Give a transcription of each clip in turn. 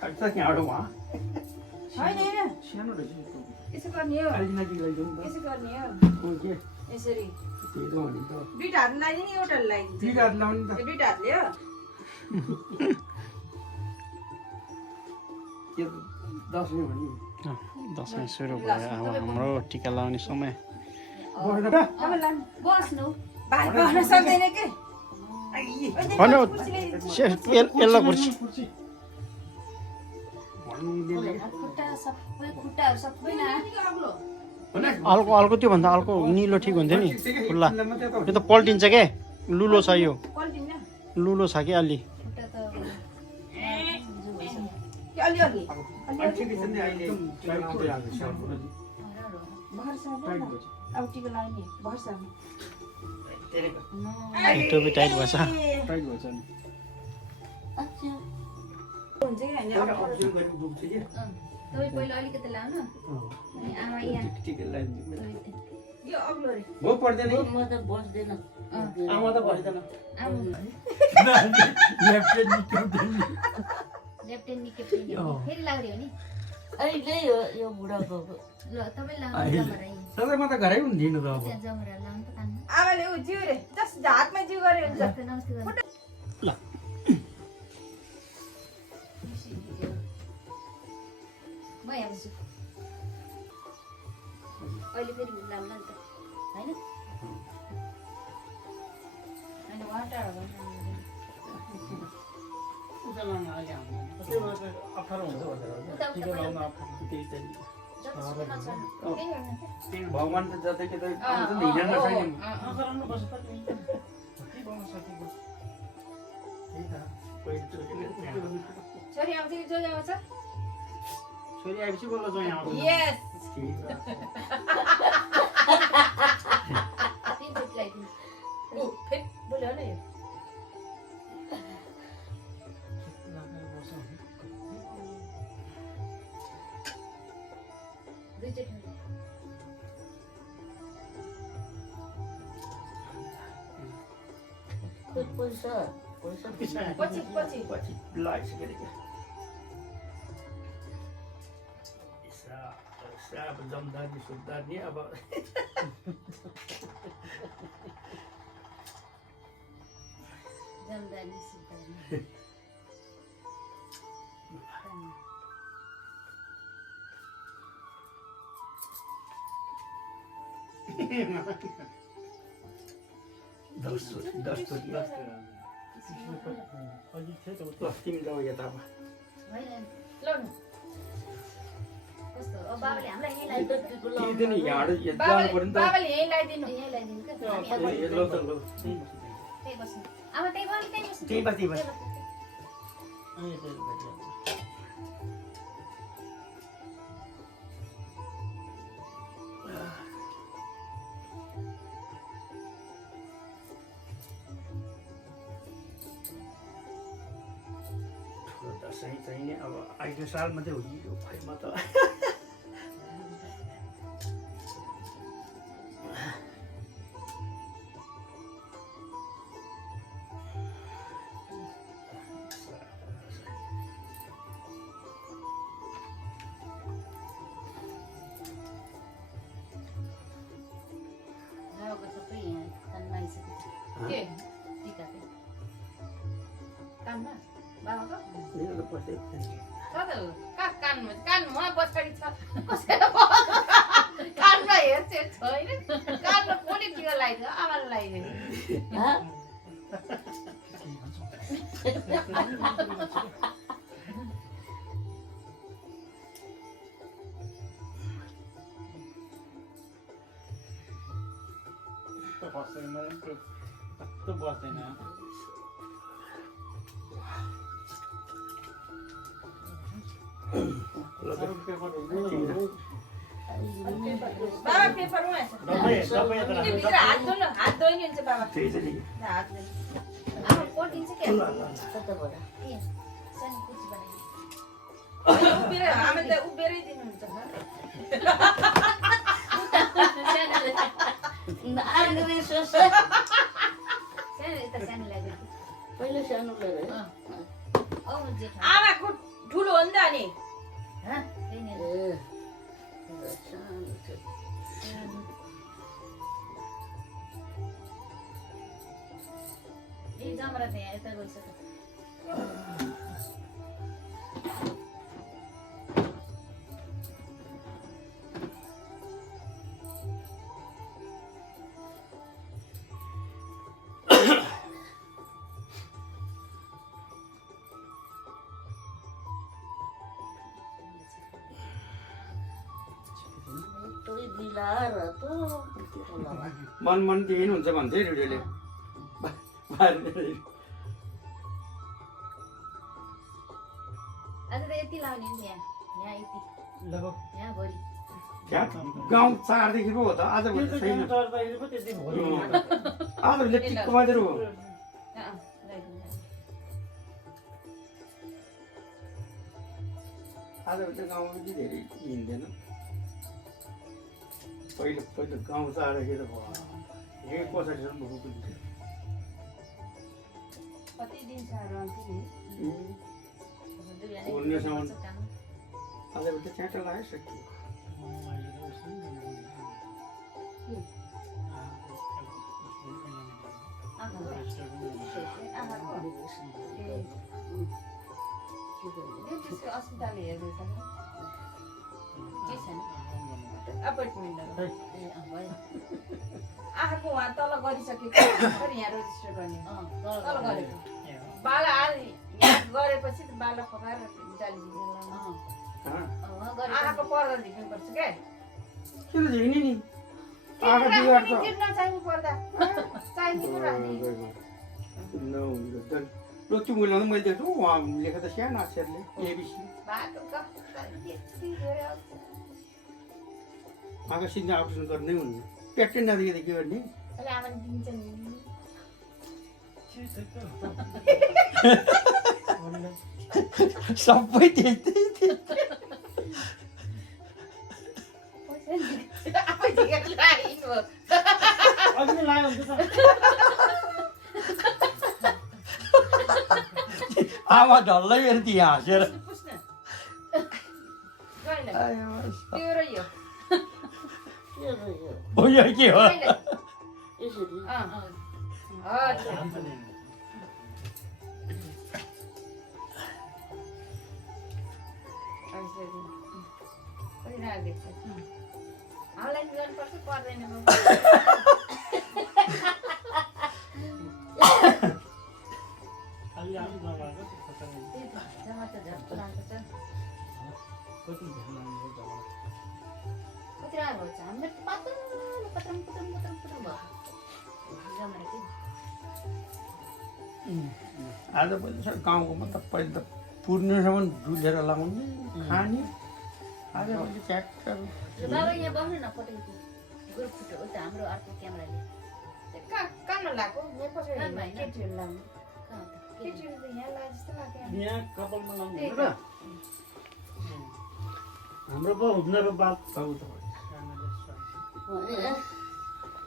काट्छ यहाँबाट वहाँ होइन होइन सानो रहेछ यसो गर्ने हो अलि नजिक लैजाउँ नि यसो गर्ने हो त के यसरी त्यही त भने त दुईटा हात लगाइदिने एउटाले लगाइदिन्छ दुईटा हात लाउने त दुईटा हातले हो के दसैँ भने दसैँ सुरु भयो अब हाम्रो टिका लगाउने समय बस्नु भाइ बस्न सक्दैन के भन्नु यसलाई कुर्सी खुट्टा सबै खुट्टाहरू सबै न हल्को हल्को त्योभन्दा हल्को निलो ठिक हुन्थ्यो नि खुल्ला यो त पल्टिन्छ के लुलो छ यो पल्टिन्न लुलो छ कि अलि खुट्टा त अलिअलि अब टिका लगाउने भर्सा टोपी टाइट भएछ हुन्छ कि होइन तपाईँ पहिला अलिकति लाउनु अनि आमा यहाँ यो अग्लो रे भो पर्दैन म त बस्दैन आमा त बस्दैन लेफ्टेन नि क्याप्टेन फेरि लाग्यो नि अहिले यो बुढाको ल तपाईँ लाउनु जमरा सधैँ म त घरै हुन्थिनँ त अब जमरा लाउनु त कानमा आमाले उ जिउ रे जस्ट हातमा जिउ गरे हुन्छ नमस्ते गर्नु ल म हेर्छु अहिले फेरि लाउला नि त होइन अनि उहाँ टाढा भयो अप्ठ्यारो हुन्छ त्यही भगवान् त जतै कि हिँड्न नसक्ने छोरी आउँछ कि जोरी आउँछ छोरी आएपछि बोल्न जाउँ यहाँ यस तीनचोटि लगाइदिनु ऊ फेरि बोल्यो होला यो दुईचोटि पैसा पैसा पछि पछि पछि लगाइसकेर क्या अब जमदानी सुब्दानी अब जमदानी सुब्दानी तिमी जाऊ यता अब होइन लड्नु कस्तो अब बाबाले हामीलाई यहीँ लगाइदिनु यही त नि यहाँबाट जानु पर्यो नि त बाबाले यहीँ लगाइदिनु यहीँ लगाइदिनु क्या ल त ल त्यही बस्नु आमा त्यही भयो त्यही बस्नु त्यही बा दसैँ चाहिने अब आइको साल मात्रै हो कि यो खैमा त बाबाको सबै यहाँ कानमा आइसकेको के टिका चाहिँ कानमा बाबाको कानमा पछाडि छ कानमा हेर्छ होइन कानमा कुनै टिका लगाइदियो आमाले लगाइदियो बस्दैन बाबा पेपर उहाँ छ भित्र हात धोनु हात धोइने हुन्छ बाबा त्यही त नि हात धोइने आमा पोल्टिन्छ के कताबाट सानो कुर्सी बनाइदिनु उभिएर हामीले त उभिएरै दिनुहुन्छ सानो यता सानो लाग्यो पहिले सानो लिएर आमा खुट ठुलो हो नि त अनि ए सानो छ ए जमरा त यहाँ यता गइसक्यो थोरै बिलाएर त मन मनदेखि हुन्छ भन्छ है रेडियोले आज त यति लाउने नि यहाँ यहाँ यति यहाँ भरि गाउँ 4 देखि पो हो त आज छैन आज टिकको मात्रै हो आज गाउँमा चाहिँ धेरै हिँड्दैन पहिलो पहिलो गाउँ 4 देखि त भयो यही पछाडिसम्म भएको पुग्थ्यो कति दिन साह्रो घुम्नेसम्म आजबाट च्याटा लाग्यो सकियो अस्पताल हेर्दैछ के छैन एपोइन्टमेन्टहरू आँखाको उहाँ तल गरिसकेको फेरि यहाँ रेजिस्टर गर्ने तल गरेको बाला यहाँ गरेपछि त बाला पकाएर जाली आँखाको पर्दा झिक्नुपर्छ क्या किन झिक्ने नि आँखा बिगार्छ नचाहिनु पर्दा चाहिदिनु राख्ने ल त्यो मैले मैले देख्छु उहाँ लेखेको त सानो अक्षरले एबिसी बाटो आँखा सिधै अपरेसन गर्नै हुन्न प्याट्टै नदेखेर के गर्ने आमा दिन्छ नि सबै त्यही आफै झिकेर लागिनु आमा ढल्लै मेरो त्यहाँ हाँसेर त्यो र यो हो यो के हो यसरी हाललाई गर्नुपर्छ पर्दैन आज गाउँको मतलब पहिले त पुर्नेसम्म डुलेर लाउने खाने आज ट्र्याक्टर बाबा यहाँ बस्नु न फोटो ग्रुप फोटो उता हाम्रो अर्को क्यामेराले कहाँ लगाएको यहाँ पछाडि केटीहरू लाउने केटीहरू त यहाँ लागे जस्तो लाग्यो यहाँ कपालमा लाउनु र हाम्रो पो हुँदैन र बात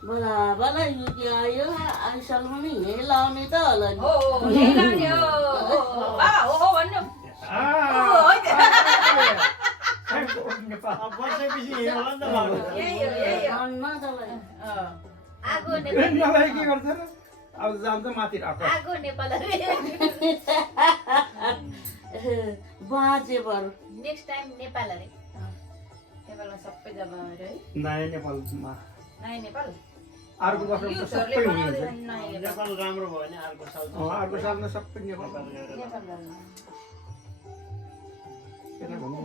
बराबर यो के आयो आइसक्नु नि यही लाउने त होला नि हो यही लाउने हो बाबा हो भन्नु वर्षपछि यहाँ होला नि त लाउनु यही हो अन्ना तपाईँ आगो नभए के गर्छ र अब जान्छ माथि राख्छ आगो नेपाल बाँचे बरु नेक्स्ट टाइम नेपाल अरे नेपालमा सबै जग्गा है नयाँ नेपालमा नयाँ नेपाल अर्को वर्ष त सबै हुन्छ नेपाल राम्रो भयो भने अर्को साल अर्को सालमा सबै नेपाल किनभने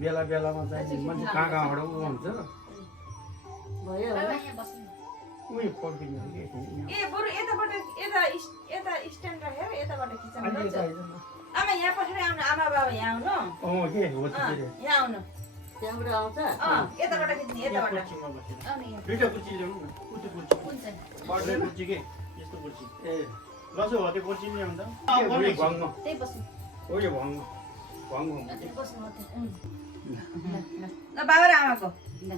बेला बेलामा चाहिँ मान्छे कहाँ कहाँबाट उ हुन्छ भयो बाबा यहाँ बस्नु उयो फर्किने ए बरु यताबाट यता स्ट्यान्ड राखेर यताबाट खिच्नु पर्छ आमा यहाँ पछाडि आउनु आमा बाबा यहाँ आउनु के हो त्यसरी यहाँ आउनु त्यहाँबाट आउँछ यताबाट खिच्ने यताबाट कुर्सीमा बसेर आउनु यहाँ दुईटा कुर्सी ल्याउनु न कुर्सी कुर्सी कुन चाहिँ बढ्ने कुर्सी के यस्तो कुर्सी ए लसो हो त्यो कुर्सी नि ल्याउँदा भङ्ग त्यही बस्नु हो यो भङ्ग भङ्ग त्यही बस्नु मात्रै ल बाबा र आमाको ल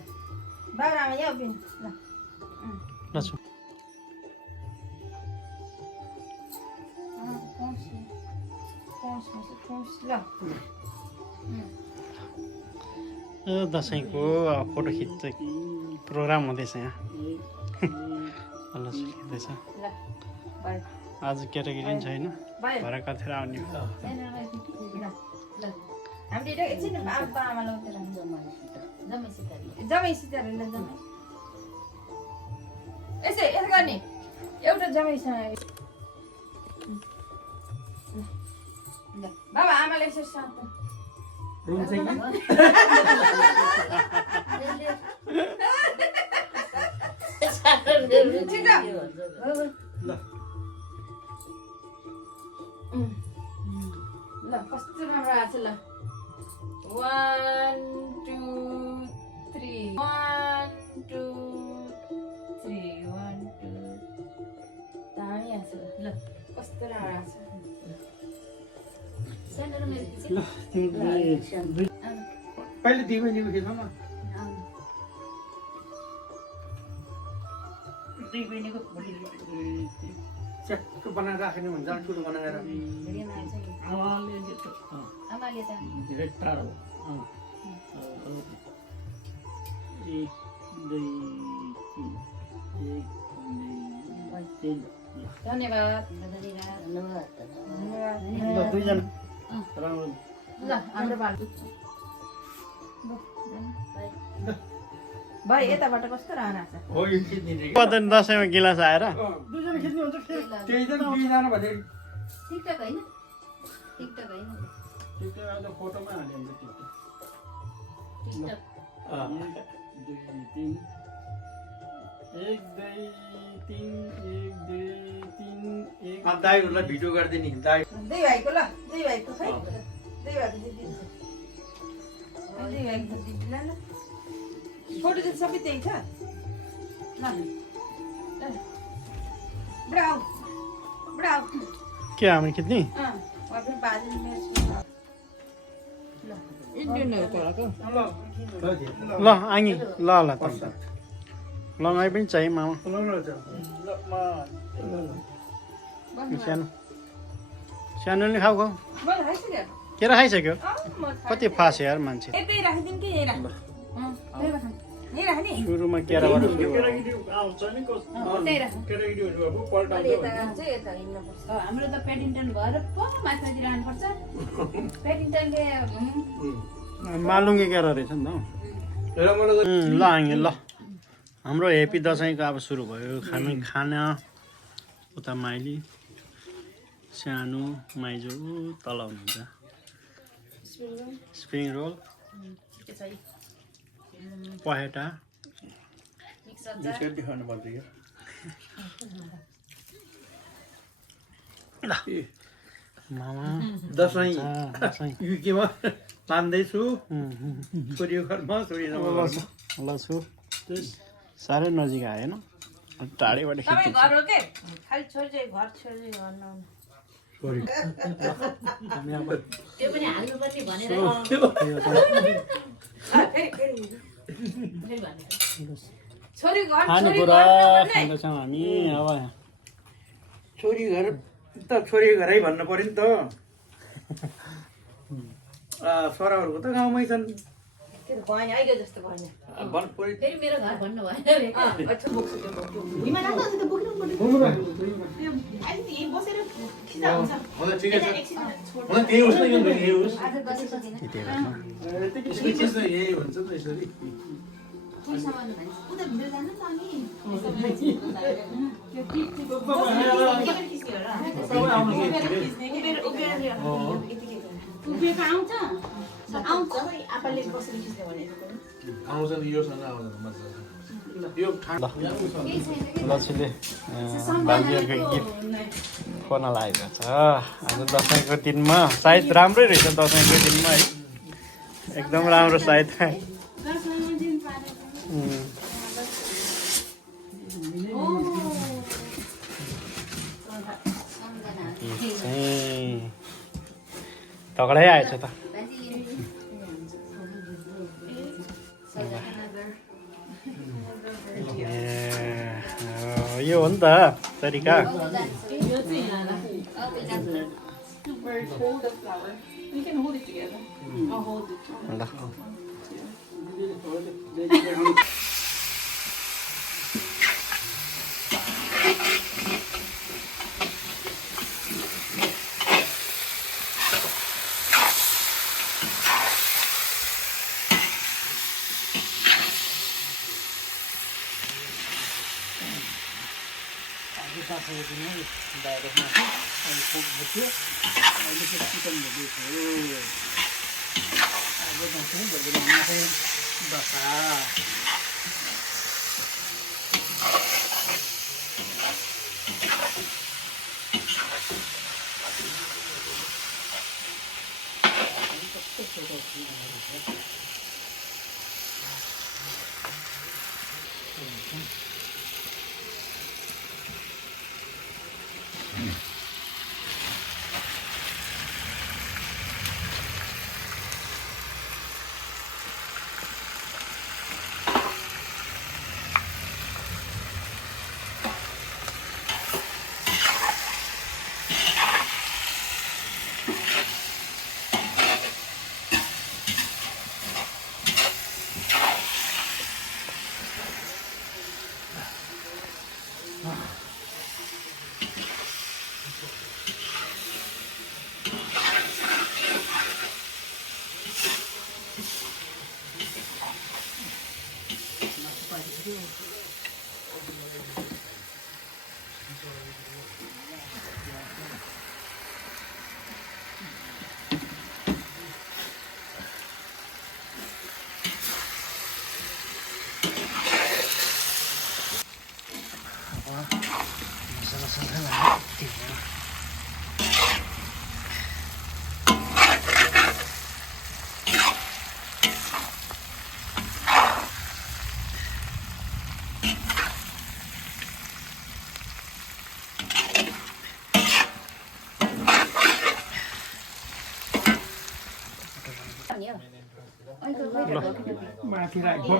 बाबा र आमा यहाँ उभिनु ल लसो कौन ल यो दसैँको फोटो खिच्दै प्रोग्राम हुँदैछ यहाँ ल खिच्दैछ ल बाई आज केटाकेटी पनि छैन बाई भरे कतिखेर आउने ल हामी दुइटा एकछिन आमा आमालाई उता जमै सितारले जमै यसै यसो गर्ने एउटा जमैसँग ल बाबा आमालाई यसरी साथ रुम चाहिँ के? ल ल कस्तो राम्रो आएको छ ल 1 2 3 1 2 3 1 2 दामी आएको छ ल कस्तो राम्रो आएको छ ल पहिले दुई बहिनीको खिच्नु न दुई बहिनीको च्याक्क बनाएर राख्ने भन्छ ठुलो बनाएर आमाले आमाले त धेरै टाढो एक दुई तिन धन्यवाद ल दुईजना राम्रो ल हाम्रो बाल भाइ यताबाट कस्तो रहना छ हो यो खिच्ने रे पदन दसैँमा गिलास आएर दुईजना खिच्नु हुन्छ फेरि त्यही त दुईजना भने टिकटक हैन टिकटक हैन त्यो आज फोटोमा हाल्यो भने त टिकटक दुई तिन एक दुई तिन एक दुई तिन एक दाईहरूलाई भिडियो गरिदिने दाई दुई भाइको ल दुई भाइको खै दुई भाइको दिदी दुई भाइको दिदीलाई ल फोटो चाहिँ सबै त्यही छ ल ब्राउ ब्राउ के हामी खिच्ने वहाँ पनि बाजे मेरो ल इन्डियनहरू तलको ल आङ्गी ल ल त लङाइ पनि चाहियो मामा सानो सानोले खाऊ खाऊ मैले खाइसक्यो केरा खाइसक्यो म कति फास यार मान्छे यतै राखिदिउँ कि यहीँ राख यहीँ राख नि सुरुमा केराबाट सुरु गर्यो। त्यही राख अहिले यता चाहिँ यता हिँड्नुपर्छ हाम्रो त पेडिङटन भएर पो माथिमाथि रहनुपर्छ पेडिङटनले मालुङ्गे केरा रहेछ नि त ल आङ्गी ल हाम्रो हेप्पी दसैँको अब सुरु भयो खाना उता माइली सानो माइजो तल हुनुहुन्छ स्प्रिङ रोल पहेटा मामा दसैँ दसैँ युकेमा तान्दैछु छोरीको घरमा छोरीको ल छु साह्रै नजिक आएन टाढैबाट तपाईँ खिच्छु घर हो के खालि छोरी चाहिँ घर छोरी भन्नु छोरी त्यो पनि हाल्नुपर्ने भनेर छोरी घर खानेकुरा खाँदैछौँ हामी अब छोरी घर त छोरी घरै भन्नु पर्यो नि त छोराहरूको त गाउँमै छन् भएन अहिले जस्तो भएन भन्नु पर्यो फेरि मेरो घर भन्नु भएन रे लक्ष्मीले बाजेहरूको गिफ्ट खोला लागेको छ आज दसैँको दिनमा सायद राम्रै रहेछ दसैँको दिनमा है एकदम राम्रो सायद तगडै आएछ त यो हो नि त तरिका hold the flower. You can hold it together. I'll hold it. ल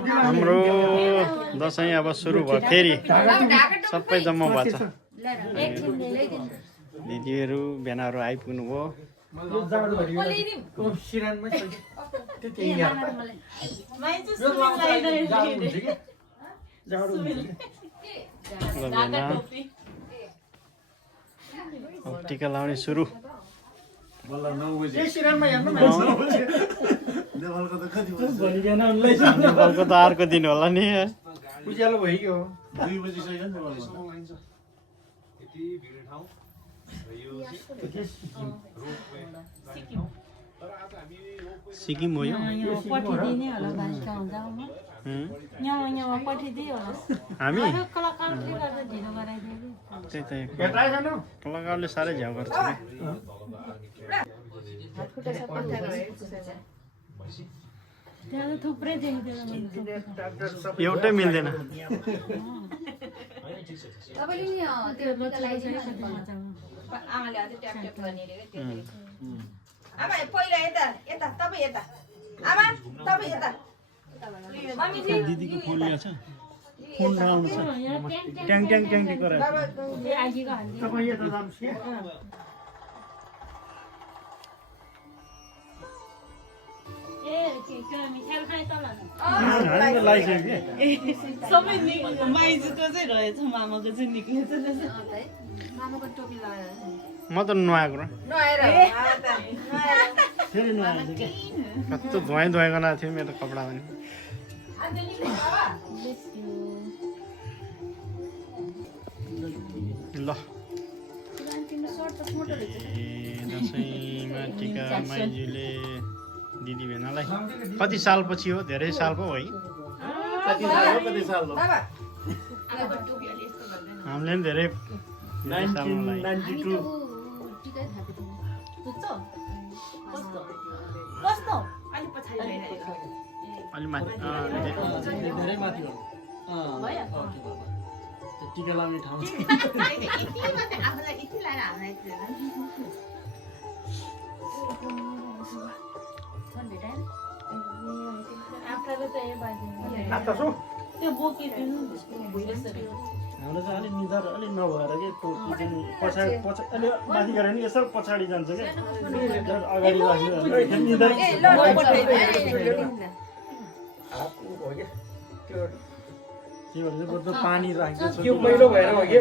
हाम्रो दसैँ अब सुरु भयो फेरि सबै जम्मा भएको छ दिदीहरू भेनाहरू आइपुग्नु भयो टिका लाउने सुरु नेपालको त अर्को दिन होला नि उज्यालो भइगयो 2 बजिसक्यो नि सिक्किम हो यो पठाइदिने होला भान्सा हुन्छ यहाँ पठाइदियो होला हामी कलाकारले गर्दा ढिलो गराइदियो त्यही त कलाकारले साह्रै झ्याउ गर्छ त्यहाँ त थुप्रै देखिँदैन एउटै मिल्दैन आमाले अझै ट्याप ट्याप गर्ने रे त्यो आमा पहिला यता यता तपाईँ यता आमा तपाईँ यता दिदीको फोन ल्याएको छ फोन लगाउनु छ ट्याङ ट्याङ ट्याङ गरेर तपाईँ यता जानुहोस् कि हामीले लगाइसक्यो सबै माइजूको चाहिँ रहेछ मामाको चाहिँ निक्लेछ मामाको टोपी लगाएर म त नुहाएको र नआएर फेरि नुहाएको कस्तो धुवाइ धुवाइ गनाएको थियो मेरो कपडा पनि ल दसैँमा टिका माइजूले दिदी भेनालाई कति सालपछि हो धेरै साल पो है कति साल हो हामीले पनि धेरै 1992 अलि माथि धेरै माथि हो टिका लाउने ठाउँ त्यो बोकिदिनु हाम्रो चाहिँ अलिक निधार अलिक नभएर के त्यो किचन पछाडि अलि माथि गऱ्यो भने यसो पछाडि जान्छ क्या अगाडि राख्यो भने निधार के भन्छ बरु पानी राखिदिन्छ त्यो मैलो भएर हो कि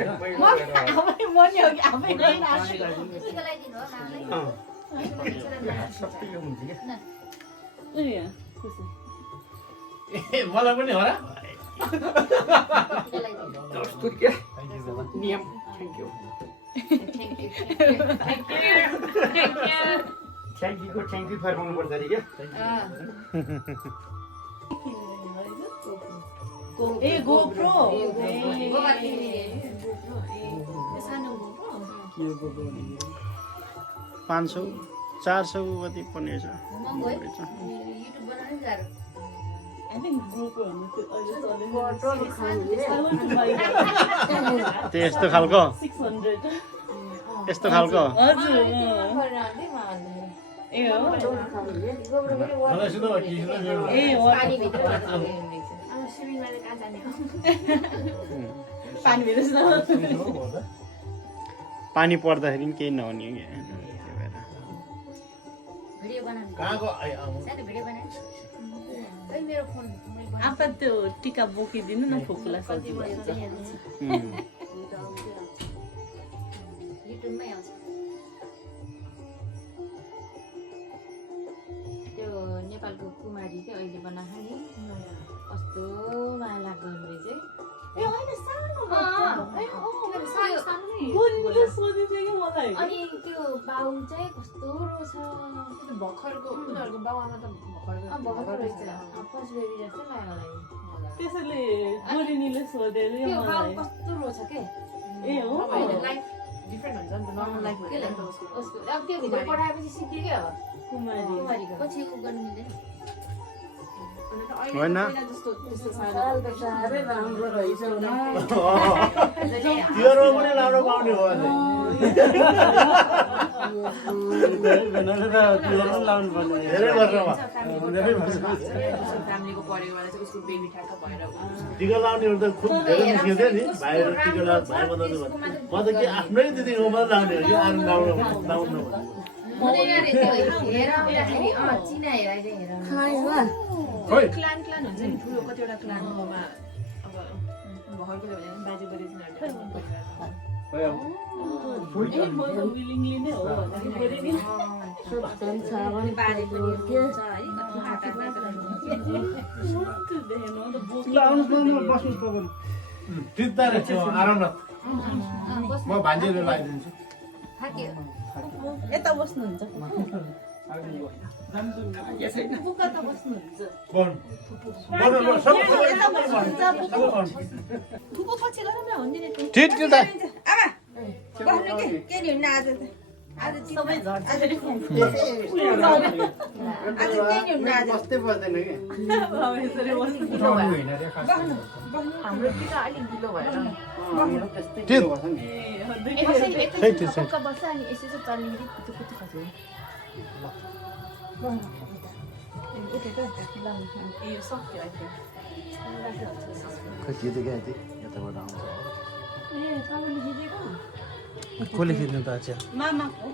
सबै यो हुन्छ क्या ए मलाई पनि हो र जस्तो क्या नियम थ्याङ्क यू थ्याङ्क यू फर्काउनु पर्छ अरे क्या ए गोप्रो 500 400 कति पर्ने छ I think GoPro त्यो यस्तो खालको 600 यस्तो खालको हजुर ए हो मलाई सुन्नु के सुन्नु मेरो ए हो पानी भित्र पानी पर्दाखेरि पनि केही नहुने क्या कहाँको आप्पा त्यो टिका बोकिदिनु न फुकुला सजिलो युट्युबमै आउँछ त्यो नेपालको कुमारी चाहिँ अहिले बनाएको नि कस्तो माया लाग्दो रहेछ ए होइन सानो है अनि त्यो बाउ चाहिँ कस्तो रोछ भर्खरको उनीहरूको बाउ आमा त भर्खर रहेछ फर्स्ट बेबी जस्तै लाग्यो मलाई त्यसैले गोरिनीले सोधेर त्यो बाउ कस्तो रोछ के ए हो लाइफ डिफरेन्ट हुन्छ नि त नर्मल लाइफ के लाग्छ उसको अब त्यो भित्र पठाएपछि सिक्यो क्या हो कुमारीको पछि उ गर्नु मिल्दैन होइन तिहारमा पनि राम्रो पाउने हो अझै लाउनु पर्ने धेरै वर्षमा टिका लाउनेहरू त खुब धेरै निस्कियो थियो नि भाइहरू टिका भाइ बनाउनु भन्यो म त के आफ्नै दिदीको मात्रै लाउने हो कि अरू लाउनु क्लान हुन्छ नि ठुलो कतिवटा क्लानमा अब भर्खरको बाजे विलिङली नै हो ठिक त रहेछ आराम न म भान्जीले लगाइदिन्छु यता बस्नुहुन्छ बुका त बस्नुहुन्छ फुपू पछि गरौँ न हुँदैन ठिक त्यो त बस्नु के नि हुन्न आज सबै झर्छ बस्दै बस्दैन कि हाम्रो टिका अलिक ढिलो भएर ठिक ठिक बुका बस्छ अनि यसो चल्ने कुतु कुतु खान्छ यो सक्यो खै खिचेको थिएँ यताबाट आउँछ ए तपाईँले खिचेको कसले खिच्नु त अच्छा मामाको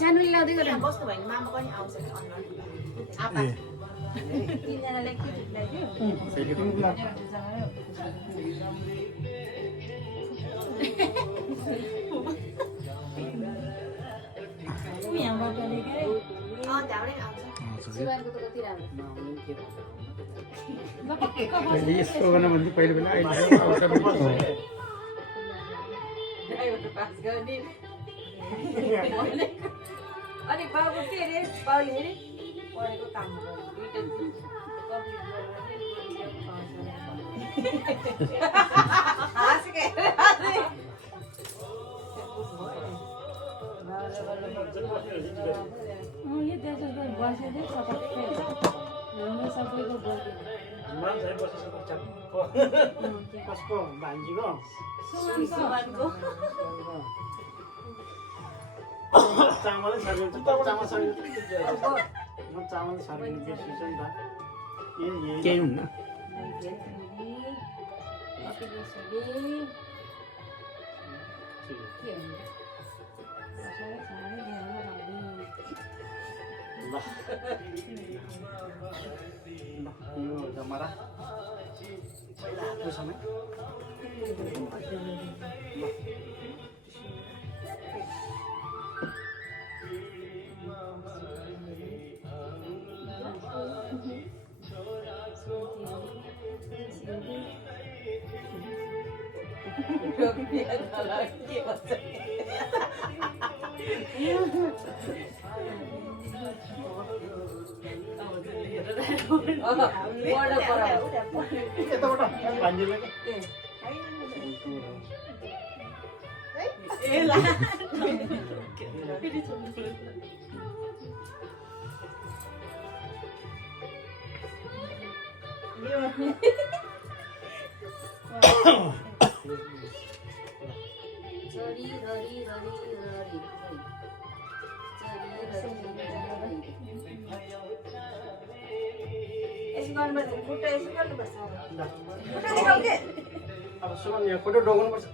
सानोले लाउँदै गरेर बस्नु भयो भने मामा पनि आउँछ आप्पा तिनजनालाई के यहाँबाट त्यहाँबाटै आउँछ जीवनको त कति राम्रो पहिले यस्तो गर्न भन्थ्यो पहिले पनि अहिले आउँछ अनि बाबु के अरे बाउले अरे पढेको काम कसको भान्जीको चामलै सकिन्छ चामल सकिन्छ चामल छर्किनु बिर्सिन्छ नि त केही हुन्न यो जमरा पहिलाको समय अब सुमन यहाँ फोटो डोगाउनुपर्छ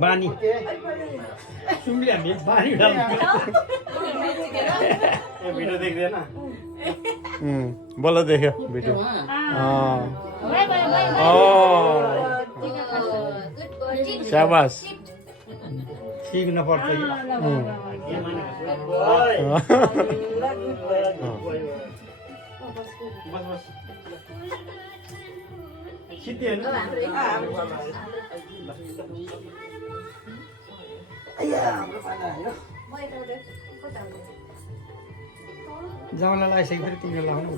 बानी सुम्ली हामी बानी भिडियो देख्दैन बल्ल देख्यो भिडियो स्याबास सिक्न पर्छ बस बस सिद्धि होइन जाउँला लगाइसकेपछि तिमीले लगाउनु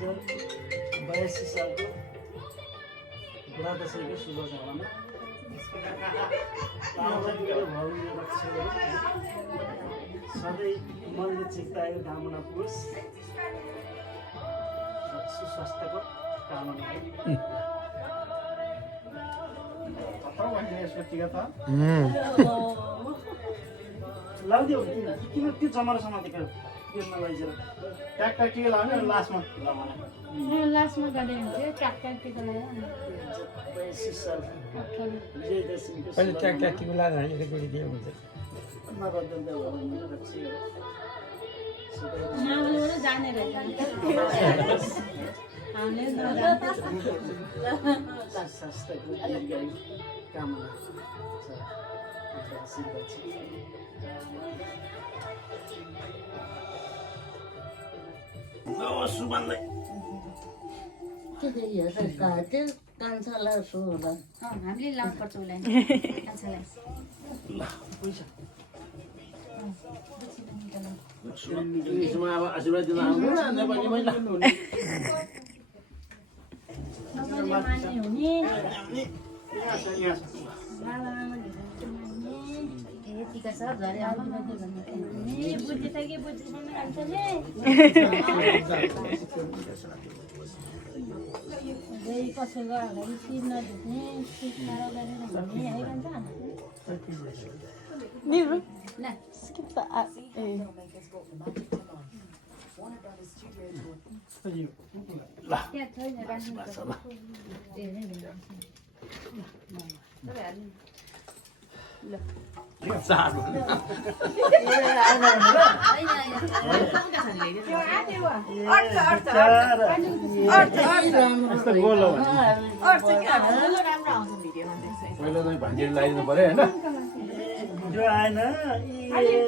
जो 82 सालको बुढा दशैँको शुभकामना सधैँ मनले चिक्ताएको कामना पुरुष सुस्वास्थ्यको कामना यसको टिका त लगाइदियो किन त्यो जमाना समातेको त्यो नलैजेर ट्याक ट्याक टिका लगाउने अनि लास्टमा लगाउने लास्टमा गर्दै हुन्थ्यो ट्याक ट्याक टिका लगायो 82 साल विजयदशमीको पहिले ट्याक ट्याक्टीको लाएर हामीले जोडिदियो हुन्छ मावलबाट जाने रहेछ हामीले स्वास्थ्यको दीर्घायु कामना सुमनलाई काट्यो कान्छालाई सोला हामीले लानुपर्छ उसलाई कान्छालाई अब आशीर्वाद दिन आउनु नेपाली महिला मान्ने हुने टिका छ झरे आमा मान्छे भन्ने बुझ्दै त के बुझ्दैन कान्छाले कसो गर्दाखेरि शिर नझुक्ने शिर खारा गरेर भन्ने है कान्छा त्यहाँ छैन यस्तो गोलो पहिला चाहिँ भान्जीले लगाइदिनु पऱ्यो होइन त्यो आएन आयो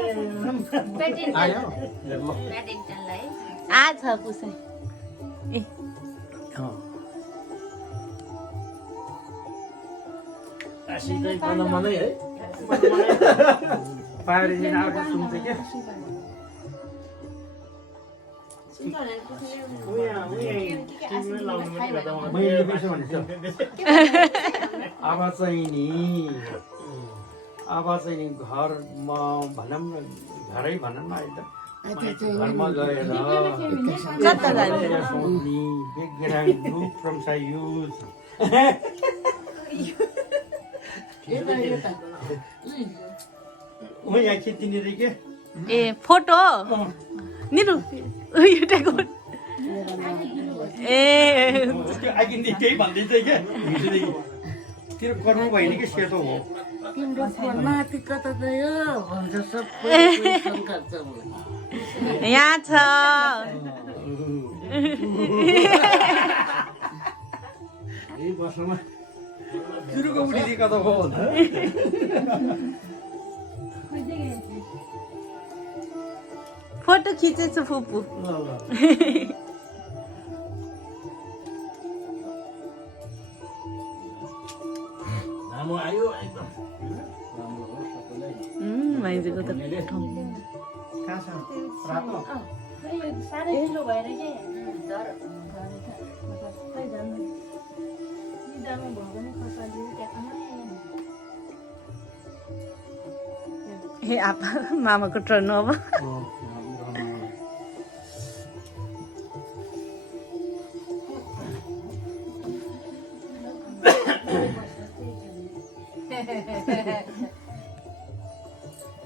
ब्याडमिन्टनलाई आज पुसाइ काशी चाहिँ मन मनै है पारी आउँछ सुन्छ क्या मैले कसो भनेको अब चाहिँ नि घरमा भनौँ न घरै भनौँ न अहिले घरमा गएर सोध्ने ब्याकग्राउन्ड ग्रुप फ्रम साइज यता यता ओ यहाँ खिच्दिने रे के ए फोटो निरु एउटाको ए त्यो आइकिन त्यही भन्दै थियो क्या तेरो गर्नु भएन कि सेतो हो तिम्रो फोन माथि कता गयो भन्छ सबै शङ्का छ मलाई यहाँ छ यही वर्षमा तिरोको उठिदिए कता हो फोटो खिचेछु फुपू लामो आयो एकदम राम्रो हो सबैलाई माइजूको त कहाँ छ रातो साह्रै ठुलो भएर के डर हे आपा मामाको टर्न अब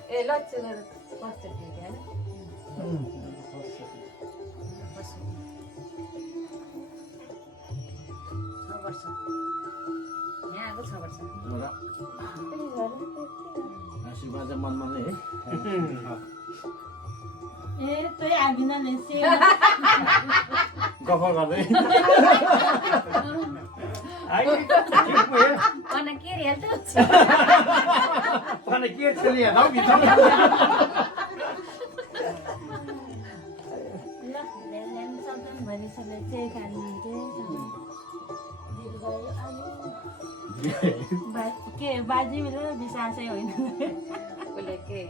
ए लच्छु कस्तो थियो हैन 6 वर्ष यहाँ आएको 6 वर्ष आशीर्वाद चाहिँ मनमा नै है ए त्यही आगिनाले से गफ गर्दै अनि के रे त अनि के छेली हेर्दा हौ भित्र के बाजे मेरो विश्वासै होइन उसले के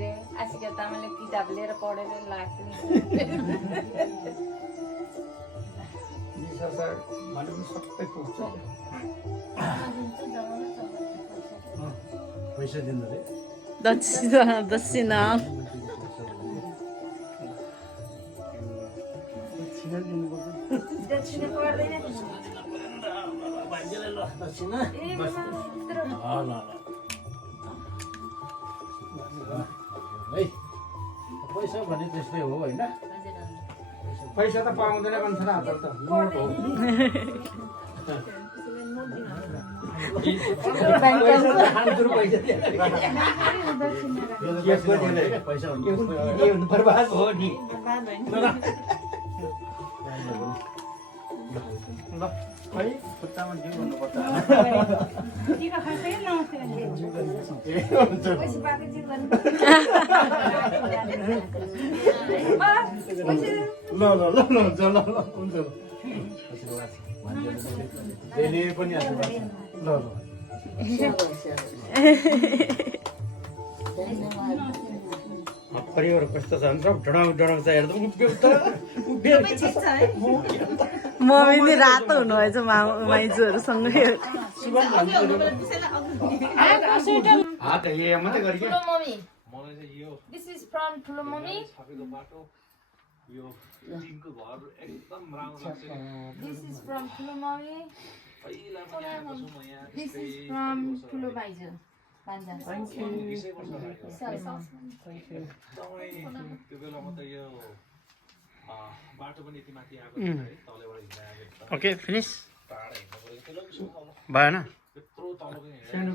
रे आशिका तामाङले किताब लिएर पढेर लाग्थ्यो भनौँ सबै पुग्छ पैसा दिनु रे दक्षिणा दक्षिण पर्दैन भाइजीलाई ल दक्षिणा ए मामा ल है पैसा भने त्यस्तै हो होइन पैसा त पाउँदैन भन्छ त हातबाट त नोट हो पैसा त खानु पैसा पैसा बर्बाद हो नि ल है खुट्टामा जिउ भन्नुपर्छ पैसा पाएको जीवन ल ल ल ल हुन्छ ल ल हुन्छ त्यसले पनि आशीर्वाद ल ल परिवार कस्तो छ हुन्छ डढाउ छ हेर्दा उभियो त मम्मी नि रातो हुनुभएछ माइजूहरूसँगै हात हे मात्रै गरी ठुलो मम्मी दिस इज फ्रम ठुलो मम्मी दिस इज फ्रम ठुलो मम्मी दिस इज फ्रम ठुलो भाइजू पान्जा ओके फिनिस भएन सानो